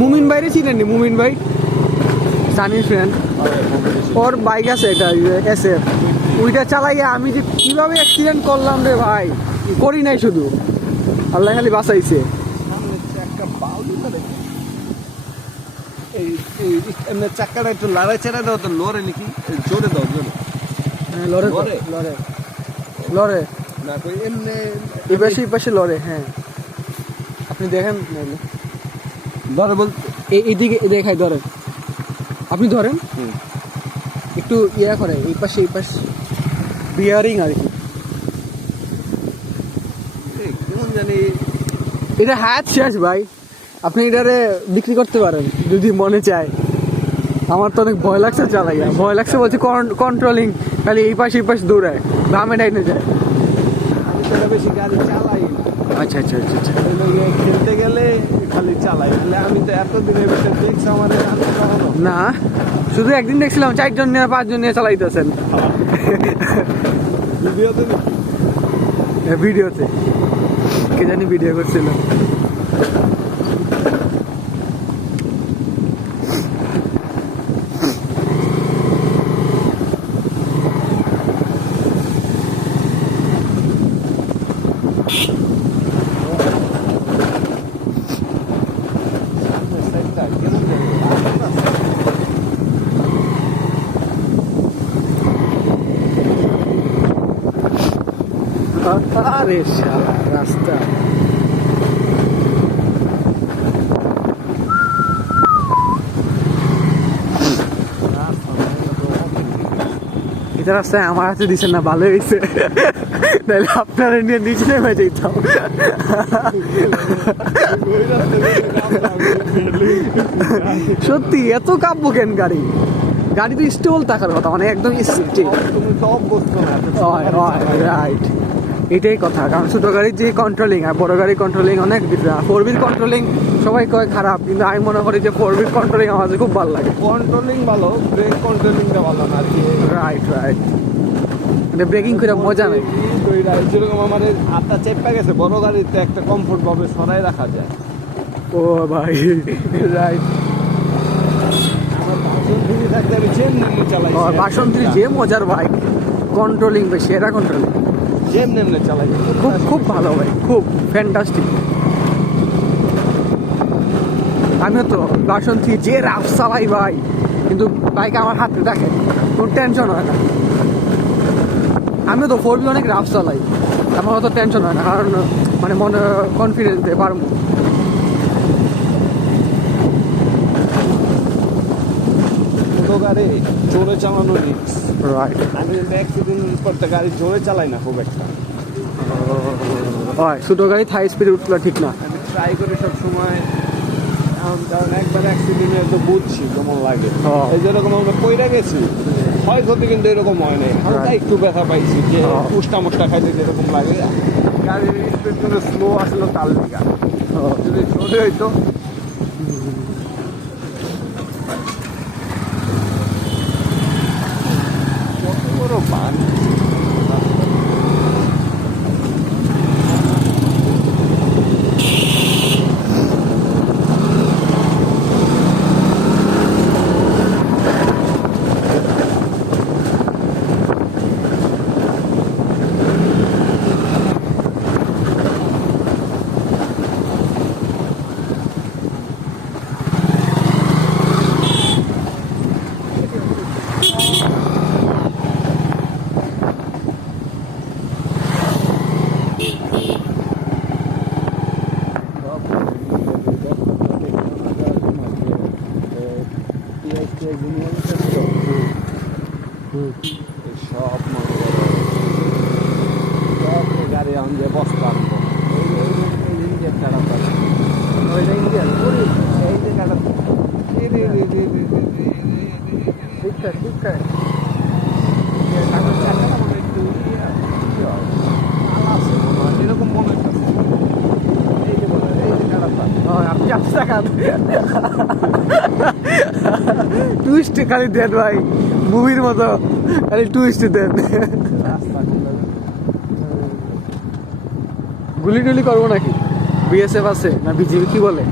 মুমিন ভাইরে চিনেন মুমিন ভাই সানির ফ্রেন্ড, ওর বাইক আছে এটা এসএফ, ওইটা চালাইয়া আমি যে কিভাবে অ্যাক্সিডেন্ট করলাম রে ভাই, করি নাই শুধু আল্লাহ খালি বাঁচাইছে। চাকাটা একটু লড়াই চেড়া দাও তো, লড়ে নাকি জোরে দাও, জোরে লড়ে লড়ে লড়ে না এমনি এই পাশে লড়ে। হ্যাঁ আপনি দেখেন ধরে বলতে এইদিকে দেখাই, ধরেন আপনি ধরেন একটু ইয়া করে এই পাশে বিয়ারিং আর কি, কেমন জানি এটা হাত শেষ ভাই, আপনি এটারে বিক্রি করতে পারেন যদি মনে চায়। আমার তো অনেক ভয় লাগছে চালাইয়া, ভয় লাগছে বলছে কন্ট্রোলিং খালি এই পাশে দৌড়ায়, বামে ডাইনে যায়। আমি তো বেশি গাড়ি চালাই না। আচ্ছা আচ্ছা আচ্ছা আচ্ছা। খেলতে গেলে খালি চালাই, আমি তো এতদিনের ভিতরে দেখছি আমার না শুধু একদিন দেখছিলাম 4 জন নিয়ে 5 জন নিয়ে চালাইতেছেন ভিডিওতে, কে জানি ভিডিও করছিল। আরে শালা রাস্তা এটা রাস্তায় আমার হাতে দিচ্ছেন না, ভালো হয়েছে, তাহলে আপনারা নিয়ে নিচে নেমে যেতাম। সত্যি এত কাঁপবো কেন গাড়ি, গাড়ি তো স্টেবল থাকার কথা, মানে একদম রাইট, এটাই কথা। কারণ ছোট গাড়ির যে কন্ট্রোলিং আর বড় গাড়ির কন্ট্রোলিং অনেক ডিফারেন্ট। 4B কন্ট্রোলিং সবাই কয় খারাপ, কিন্তু আমি মনে করি যে 4B কন্ট্রোলিং আমার খুব ভালো লাগে। কন্ট্রোলিং ভালো, ব্রেক কন্ট্রোলিংটা ভালো না আর কি। রাইট রাইট, মানে ব্রেকিং করে মজা নেই। যেরকম আমার হাতটা চেপে গেছে, বড় গাড়িতে একটা কমফোর্ট ভাবে সরাই রাখা যায়। ও ভাই রাইট, বাসন্তী যে মজার বাইক, কন্ট্রোলিং বেশি, এটা কন্ট্রোলিং চালাই খুব খুব ভালো ভাই, খুব ফ্যান্টাস্টিক। আমিও তো বাসন্তী যে রাফ চালাই ভাই, কিন্তু বাইক আমার হাতে দেখে কোনো টেনশন হয় না। আমিও তো 4B অনেক রাফ চালাই, আমার অত টেনশন হয় না, কারণ মানে মনে কনফিডেন্স দিয়ে পারবো। গাড়ি জোরে চালানো রিস্ক, রাইট। আমি অ্যাক্সিডেন্ট করতে গাড়ি জোরে চালাই না খুব একটা। হয় ছোটো গাড়ি হাই স্পিডে উঠলো ঠিক না, আমি ট্রাই করি সব সময়, কারণ একবার অ্যাক্সিডেন্টে তো বুঝছি কেমন লাগে। এই যেরকম আমরা পইরা গেছি, ক্ষয়ক্ষতি কিন্তু এরকম হয় নাই, হালকা একটু ব্যথা পাইছি, যে মুষ্টা খাইতে যেরকম লাগে। গাড়ির স্পিড কিন্তু স্লো আসলো তাল দিকা, যদি জোরে হইতো কত বড় বান। সব গাড়ি আমি বসতাম, ইন্ডিয়ান খারাপ ইন্ডিয়ান এই যে খারাপ এরকম মনে হচ্ছে। এই যে বলে এই যে খারাপ আপনি টুইস্ট খালি দেন ভাই, মুভির মতো খালি টুইস্ট দেন। গুলি টুলি করবো নাকি? বিএসএফ আছে না বিজিবি কি বলে?